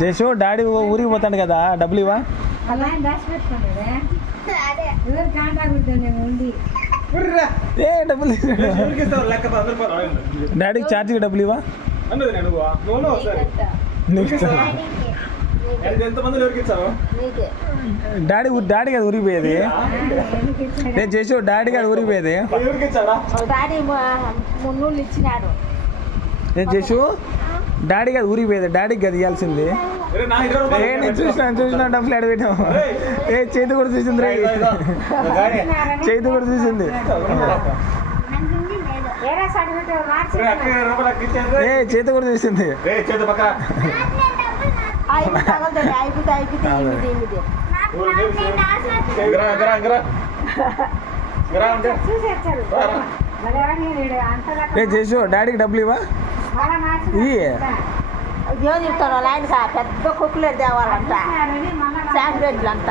జేషు daddy ఊరికి పోతాడు కదా, డబ్బులు ఇవా? ఏ డబ్బులు డాడీకి ఛార్జీకి డబ్బులు ఇవా? డాడీ కదా ఊరికి పోయేది. నేను చేసి డాడీ కదా ఊరికి పోయేది. నేను చేసు డాడీ కదా ఊరికి పోయేది, డాడీకి కదా ఇవ్వాల్సింది. నేను చూసిన డబ్బులు ఎడ పెట్టాము. ఏ చేతి కూడా చూసింది రా, చేతి కూడా చూసింది. ఏ చేతి కూడా చూసింది. చేసు డాడీకి డబ్బులు ఇవా? ఏం చెప్తాను ఆయన పెద్ద కుక్కలేరు తేవాలంట, శాండ్విచ్లు అంట.